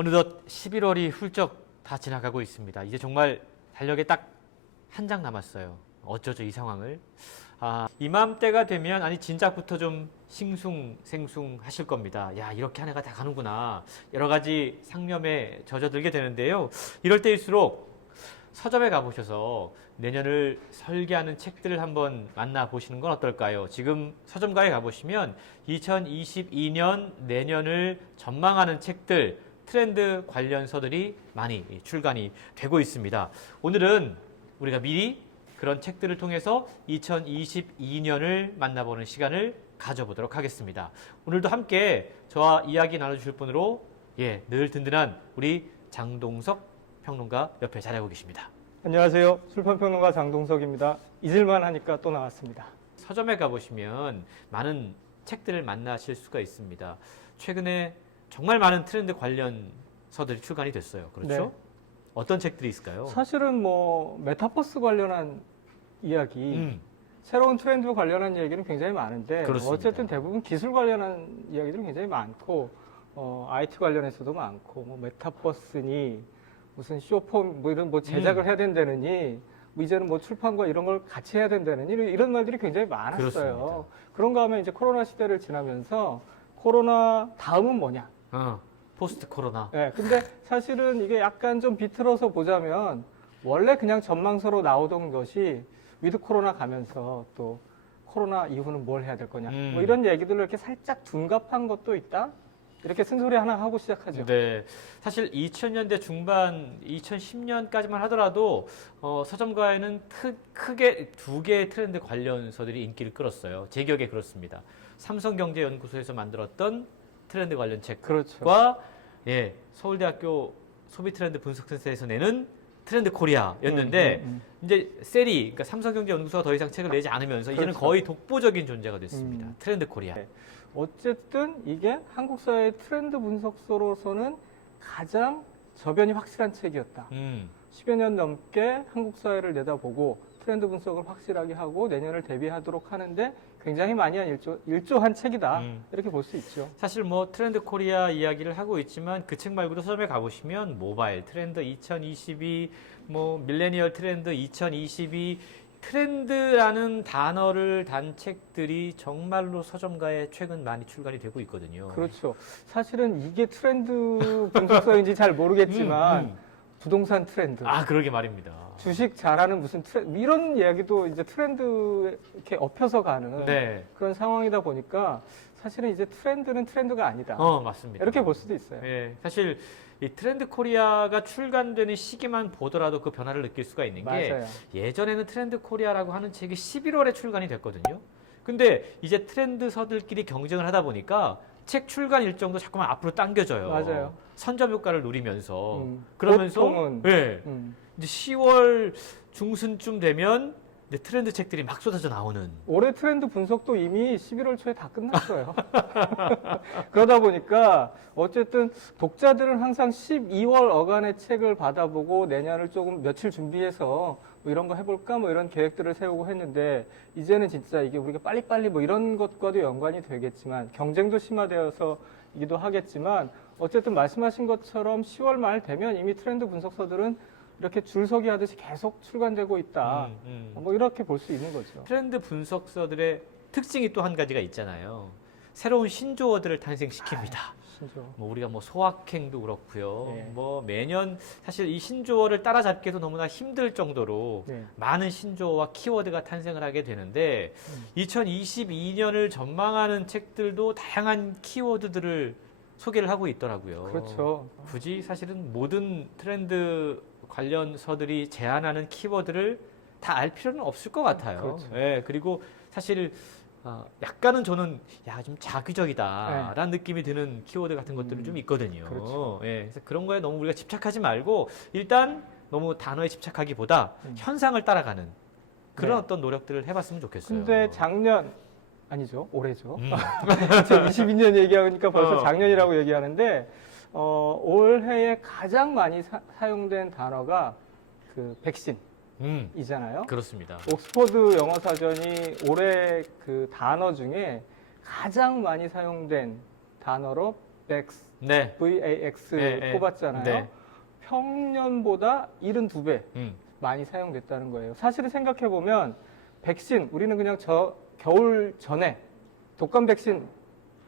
어느덧 11월이 훌쩍 다 지나가고 있습니다. 이제 정말 달력에 딱 한 장 남았어요. 어쩌죠 이 상황을. 이맘때가 되면 진작부터 좀 싱숭생숭 하실 겁니다. 야, 이렇게 한 해가 다 가는구나. 여러 가지 상념에 젖어들게 되는데요. 이럴 때일수록 서점에 가보셔서 내년을 설계하는 책들을 한번 만나보시는 건 어떨까요? 지금 서점가에 가보시면 2022년 내년을 전망하는 책들, 트렌드 관련서들이 많이 출간이 되고 있습니다. 오늘은 우리가 미리 그런 책들을 통해서 2022년을 만나보는 시간을 가져보도록 하겠습니다. 오늘도 함께 저와 이야기 나눠주실 분으로 늘 든든한 우리 장동석 평론가 옆에 자리하고 계십니다. 안녕하세요. 출판평론가 장동석입니다. 잊을만 하니까 또 나왔습니다. 서점에 가보시면 많은 책들을 만나실 수가 있습니다. 최근에 정말 많은 트렌드 관련서들이 출간이 됐어요. 그렇죠? 네. 어떤 책들이 있을까요? 사실은 메타버스 관련한 이야기, 새로운 트렌드 관련한 얘기는 굉장히 많은데 그렇습니다. 어쨌든 대부분 기술 관련한 이야기들은 굉장히 많고 IT 관련해서도 많고 메타버스니 무슨 쇼폼 이런 제작을 해야 된다느니 이제는 출판과 이런 걸 같이 해야 된다느니 이런 말들이 굉장히 많았어요. 그렇습니다. 그런가 하면 이제 코로나 시대를 지나면서 코로나 다음은 뭐냐? 포스트 코로나. 네, 근데 사실은 이게 약간 좀 비틀어서 보자면 원래 그냥 전망서로 나오던 것이 위드 코로나 가면서 또 코로나 이후는 뭘 해야 될 거냐 이런 얘기들을 이렇게 살짝 둔갑한 것도 있다. 이렇게 쓴소리 하나 하고 시작하죠. 네, 사실 2000년대 중반, 2010년까지만 하더라도 서점가에는 크게 두 개의 트렌드 관련서들이 인기를 끌었어요. 제 기억에 그렇습니다. 삼성경제연구소에서 만들었던 트렌드 관련 책과 그렇죠. 서울대학교 소비트렌드 분석센터에서 내는 트렌드 코리아였는데 이제 그러니까 삼성경제연구소가 더 이상 책을 내지 않으면서 이제는 그렇죠. 거의 독보적인 존재가 됐습니다. 트렌드 코리아. 네. 어쨌든 이게 한국 사회의 트렌드 분석서로서는 가장 저변이 확실한 책이었다. 10여 년 넘게 한국 사회를 내다보고 트렌드 분석을 확실하게 하고 내년을 대비하도록 하는데 굉장히 많이 한 일조한 책이다. 이렇게 볼 수 있죠. 사실 트렌드 코리아 이야기를 하고 있지만 그 책 말고도 서점에 가보시면 모바일 트렌드 2022, 밀레니얼 트렌드 2022 트렌드라는 단어를 단 책들이 정말로 서점가에 최근 많이 출간이 되고 있거든요. 그렇죠. 사실은 이게 트렌드 분석서인지 잘 모르겠지만 부동산 트렌드. 그러게 말입니다. 주식 잘하는 무슨 트렌드 이런 이야기도 이제 트렌드 이렇게 엎혀서 가는 그런 상황이다 보니까 사실은 이제 트렌드는 트렌드가 아니다. 맞습니다. 이렇게 볼 수도 있어요. 사실 이 트렌드 코리아가 출간되는 시기만 보더라도 그 변화를 느낄 수가 있는 게 맞아요. 예전에는 트렌드 코리아라고 하는 책이 11월에 출간이 됐거든요. 근데 이제 트렌드서들끼리 경쟁을 하다 보니까 책 출간 일정도 자꾸만 앞으로 당겨져요. 맞아요. 선점 효과를 누리면서 그러면서 보통은 이제 10월 중순쯤 되면 이제 트렌드 책들이 막 쏟아져 나오는. 올해 트렌드 분석도 이미 11월 초에 다 끝났어요. 그러다 보니까 어쨌든 독자들은 항상 12월 어간의 책을 받아보고 내년을 조금 며칠 준비해서 이런 거 해볼까 이런 계획들을 세우고 했는데 이제는 진짜 이게 우리가 빨리빨리 이런 것과도 연관이 되겠지만 경쟁도 심화되어서이기도 하겠지만 어쨌든 말씀하신 것처럼 10월 말 되면 이미 트렌드 분석서들은 이렇게 줄서기 하듯이 계속 출간되고 있다. 이렇게 볼 수 있는 거죠. 트렌드 분석서들의 특징이 또 한 가지가 있잖아요. 새로운 신조어들을 탄생시킵니다. 신조어. 우리가 소확행도 그렇고요. 매년 사실 이 신조어를 따라잡기도 너무나 힘들 정도로 많은 신조어와 키워드가 탄생을 하게 되는데 2022년을 전망하는 책들도 다양한 키워드들을 소개를 하고 있더라고요. 그렇죠. 굳이 사실은 모든 트렌드 관련서들이 제안하는 키워드를 다 알 필요는 없을 것 같아요. 그렇죠. 그리고 사실 약간은 저는 좀 자기적이다라는 느낌이 드는 키워드 같은 것들은 좀 있거든요. 그렇죠. 그래서 그런 거에 너무 우리가 집착하지 말고 일단 너무 단어에 집착하기보다 현상을 따라가는 그런 어떤 노력들을 해봤으면 좋겠어요. 근데 올해죠. 2022년 얘기하니까 벌써 작년이라고 얘기하는데 올해에 가장 많이 사용된 단어가 그 백신이잖아요. 그렇습니다. 옥스퍼드 영어 사전이 올해 그 단어 중에 가장 많이 사용된 단어로 VAX, 네. VAX 네, 꼽았잖아요. 네. 평년보다 72배 음. 많이 사용됐다는 거예요. 사실은 생각해 보면 백신 우리는 그냥 겨울 전에 독감 백신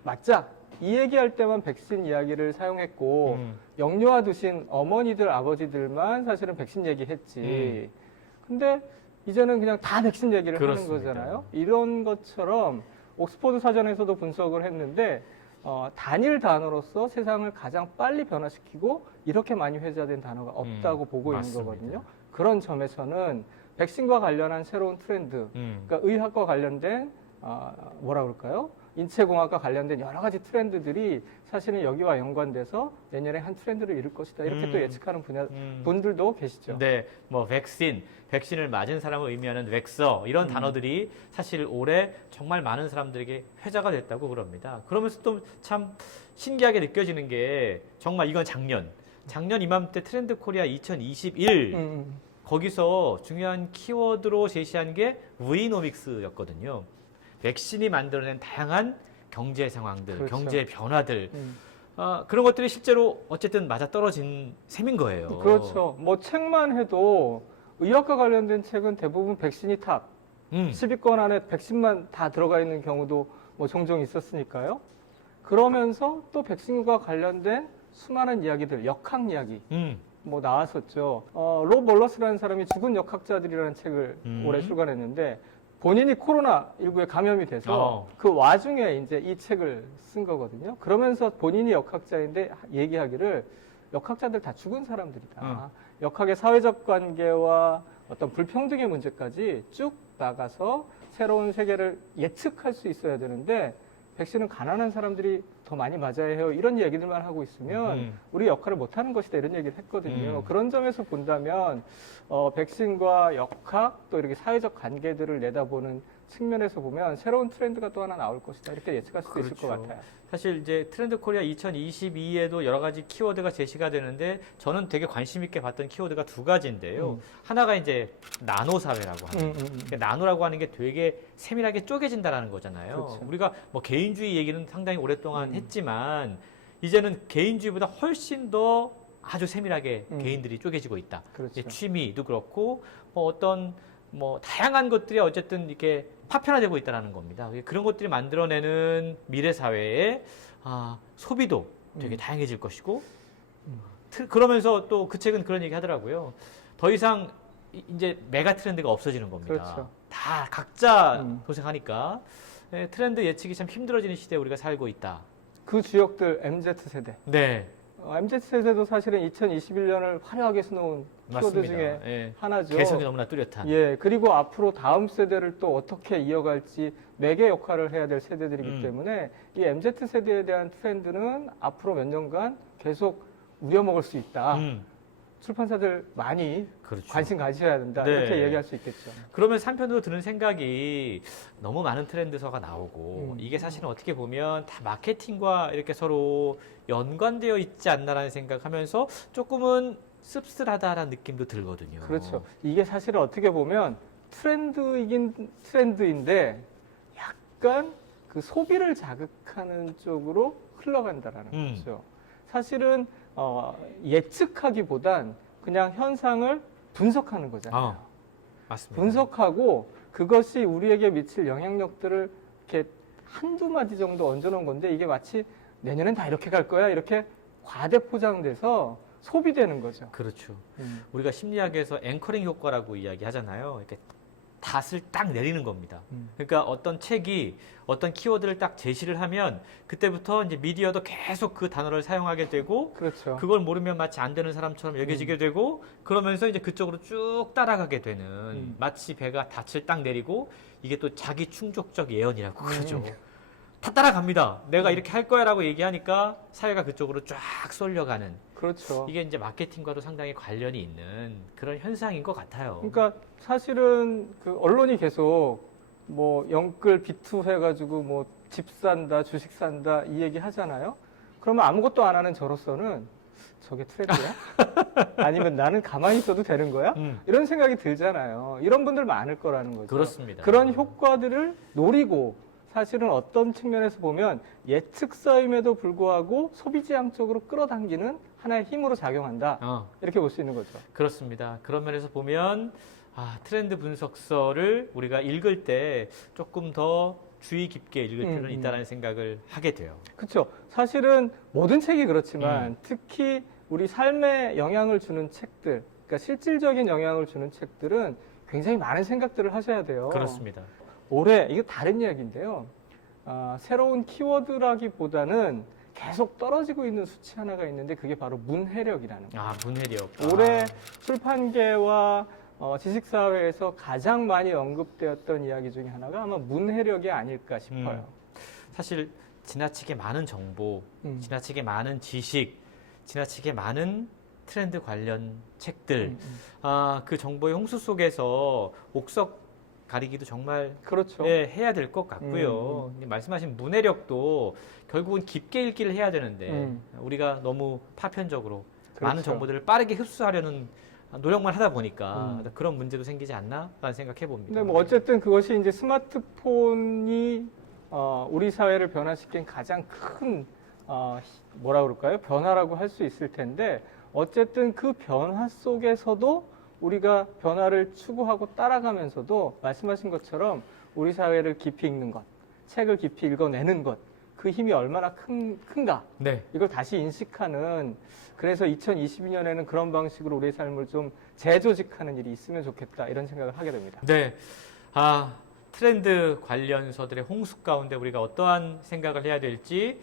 맞자 이 얘기할 때만 백신 이야기를 사용했고 영유아 두신 어머니들 아버지들만 사실은 백신 얘기했지. 근데 이제는 그냥 다 백신 얘기를 그렇습니다. 하는 거잖아요. 이런 것처럼 옥스퍼드 사전에서도 분석을 했는데 단일 단어로서 세상을 가장 빨리 변화시키고 이렇게 많이 회자된 단어가 없다고 보고 맞습니다. 있는 거거든요. 그런 점에서는 백신과 관련한 새로운 트렌드, 그러니까 의학과 관련된 뭐라 그럴까요? 인체공학과 관련된 여러 가지 트렌드들이 사실은 여기와 연관돼서 내년에 한 트렌드를 이룰 것이다. 이렇게 또 예측하는 분들도 계시죠. 네, 뭐 백신을 맞은 사람을 의미하는 웩서 이런 단어들이 사실 올해 정말 많은 사람들에게 회자가 됐다고 그럽니다. 그러면서 또 참 신기하게 느껴지는 게 정말 이건 작년 이맘때 트렌드 코리아 2021 거기서 중요한 키워드로 제시한 게 위노믹스였거든요. 백신이 만들어낸 다양한 경제 상황들, 그렇죠. 경제 변화들 그런 것들이 실제로 어쨌든 맞아떨어진 셈인 거예요. 그렇죠. 뭐 책만 해도 의학과 관련된 책은 대부분 백신이 탑. 10위권 안에 백신만 다 들어가 있는 경우도 뭐 종종 있었으니까요. 그러면서 또 백신과 관련된 수많은 이야기들, 역학 이야기 뭐 나왔었죠. 로 멀러스라는 사람이 죽은 역학자들이라는 책을 올해 출간했는데 본인이 코로나19에 감염이 돼서 그 와중에 이제 이 책을 쓴 거거든요. 그러면서 본인이 역학자인데 얘기하기를 역학자들 다 죽은 사람들이다. 역학의 사회적 관계와 어떤 불평등의 문제까지 쭉 나가서 새로운 세계를 예측할 수 있어야 되는데 백신은 가난한 사람들이 더 많이 맞아야 해요. 이런 얘기들만 하고 있으면 우리 역할을 못하는 것이다. 이런 얘기를 했거든요. 그런 점에서 본다면 백신과 역학 또 이렇게 사회적 관계들을 내다보는 측면에서 보면 새로운 트렌드가 또 하나 나올 것이다. 이렇게 예측할 수도 있을 것 같아요. 사실 이제 트렌드 코리아 2022에도 여러 가지 키워드가 제시가 되는데 저는 되게 관심 있게 봤던 키워드가 두 가지인데요. 하나가 이제 나노 사회라고 하는 그러니까 나노라고 하는 게 되게 세밀하게 쪼개진다라는 거잖아요. 그렇죠. 우리가 뭐 개인주의 얘기는 상당히 오랫동안 했지만 이제는 개인주의보다 훨씬 더 아주 세밀하게 개인들이 쪼개지고 있다. 그렇죠. 이제 취미도 그렇고 뭐 어떤 뭐 다양한 것들이 어쨌든 이렇게 파편화되고 있다는 겁니다. 그런 것들이 만들어내는 미래 사회의 소비도 되게 다양해질 것이고 그러면서 또 그 책은 그런 얘기 하더라고요. 더 이상 이제 메가 트렌드가 없어지는 겁니다. 그렇죠. 다 각자 도생하니까 트렌드 예측이 참 힘들어지는 시대에 우리가 살고 있다. 그 주역들 MZ세대. 네. MZ세대도 사실은 2021년을 화려하게 수놓은 키워드 맞습니다. 중에 예. 하나죠. 개성이 너무나 뚜렷한. 예, 그리고 앞으로 다음 세대를 또 어떻게 이어갈지 매개 역할을 해야 될 세대들이기 때문에 이 MZ세대에 대한 트렌드는 앞으로 몇 년간 계속 우려먹을 수 있다. 출판사들 많이 그렇죠. 관심 가지셔야 된다. 네. 이렇게 얘기할 수 있겠죠. 그러면서 한편으로 드는 생각이 너무 많은 트렌드서가 나오고 이게 사실은 어떻게 보면 다 마케팅과 이렇게 서로 연관되어 있지 않나라는 생각하면서 조금은 씁쓸하다라는 느낌도 들거든요. 그렇죠. 이게 사실은 어떻게 보면 트렌드이긴 트렌드인데 약간 그 소비를 자극하는 쪽으로 흘러간다라는 거죠. 사실은 예측하기보단 그냥 현상을 분석하는 거잖아요. 맞습니다. 분석하고 그것이 우리에게 미칠 영향력들을 이렇게 한두 마디 정도 얹어놓은 건데 이게 마치 내년엔 다 이렇게 갈 거야 이렇게 과대 포장돼서 소비되는 거죠. 그렇죠. 우리가 심리학에서 앵커링 효과라고 이야기하잖아요. 이렇게 닷을 딱 내리는 겁니다. 그러니까 어떤 책이 어떤 키워드를 딱 제시를 하면 그때부터 이제 미디어도 계속 그 단어를 사용하게 되고 그렇죠. 그걸 모르면 마치 안 되는 사람처럼 여겨지게 되고 그러면서 이제 그쪽으로 쭉 따라가게 되는 마치 배가 닻을 딱 내리고 이게 또 자기 충족적 예언이라고 그러죠. 다 따라갑니다. 내가 이렇게 할 거야라고 얘기하니까 사회가 그쪽으로 쫙 쏠려가는 그렇죠. 이게 이제 마케팅과도 상당히 관련이 있는 그런 현상인 것 같아요. 그러니까 사실은 그 언론이 계속 뭐 영끌 비투 해가지고 뭐 집 산다, 주식 산다 이 얘기 하잖아요. 그러면 아무것도 안 하는 저로서는 저게 트렌드야? 아니면 나는 가만히 있어도 되는 거야? 이런 생각이 들잖아요. 이런 분들 많을 거라는 거죠. 그렇습니다. 그런 효과들을 노리고 사실은 어떤 측면에서 보면 예측서임에도 불구하고 소비지향 쪽으로 끌어당기는 하나의 힘으로 작용한다. 이렇게 볼 수 있는 거죠. 그렇습니다. 그런 면에서 보면 트렌드 분석서를 우리가 읽을 때 조금 더 주의 깊게 읽을 필요는 있다는 생각을 하게 돼요. 그렇죠. 사실은 모든 책이 그렇지만 특히 우리 삶에 영향을 주는 책들, 그러니까 실질적인 영향을 주는 책들은 굉장히 많은 생각들을 하셔야 돼요. 그렇습니다. 올해 이게 다른 이야기인데요. 새로운 키워드라기보다는 계속 떨어지고 있는 수치 하나가 있는데 그게 바로 문해력이라는 거예요. 문해력. 올해 출판계와 지식사회에서 가장 많이 언급되었던 이야기 중에 하나가 아마 문해력이 아닐까 싶어요. 사실 지나치게 많은 정보, 지나치게 많은 지식, 지나치게 많은 트렌드 관련 책들, 그 정보의 홍수 속에서 옥석 가리기도 정말 그렇죠. 해야 될 것 같고요. 말씀하신 문해력도 결국은 깊게 읽기를 해야 되는데 우리가 너무 파편적으로 많은 그렇죠. 정보들을 빠르게 흡수하려는 노력만 하다 보니까 그런 문제도 생기지 않나라는 생각해 봅니다. 근데 뭐 어쨌든 그것이 이제 스마트폰이 우리 사회를 변화시킨 가장 큰 뭐라 그럴까요? 변화라고 할 수 있을 텐데 어쨌든 그 변화 속에서도 우리가 변화를 추구하고 따라가면서도 말씀하신 것처럼 우리 사회를 깊이 읽는 것, 책을 깊이 읽어내는 것, 그 힘이 얼마나 큰가 네. 이걸 다시 인식하는 그래서 2022년에는 그런 방식으로 우리의 삶을 좀 재조직하는 일이 있으면 좋겠다 이런 생각을 하게 됩니다. 네. 트렌드 관련서들의 홍수 가운데 우리가 어떠한 생각을 해야 될지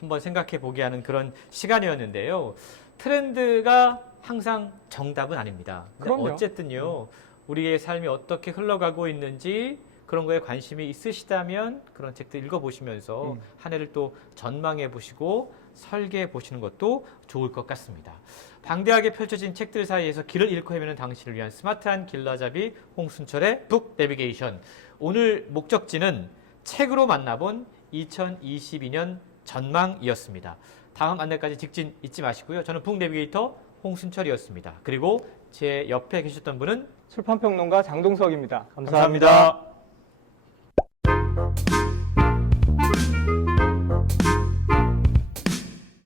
한번 생각해 보게 하는 그런 시간이었는데요. 트렌드가 항상 정답은 아닙니다. 그럼요. 어쨌든요. 우리의 삶이 어떻게 흘러가고 있는지 그런 거에 관심이 있으시다면 그런 책들 읽어보시면서 한 해를 또 전망해 보시고 설계해 보시는 것도 좋을 것 같습니다. 방대하게 펼쳐진 책들 사이에서 길을 잃고 헤매는 당신을 위한 스마트한 길라잡이 홍순철의 북 내비게이션. 오늘 목적지는 책으로 만나본 2022년 전망이었습니다. 다음 안내까지 직진 잊지 마시고요. 저는 북 내비게이터 홍순철이었습니다. 그리고 제 옆에 계셨던 분은 출판평론가 장동석입니다. 감사합니다.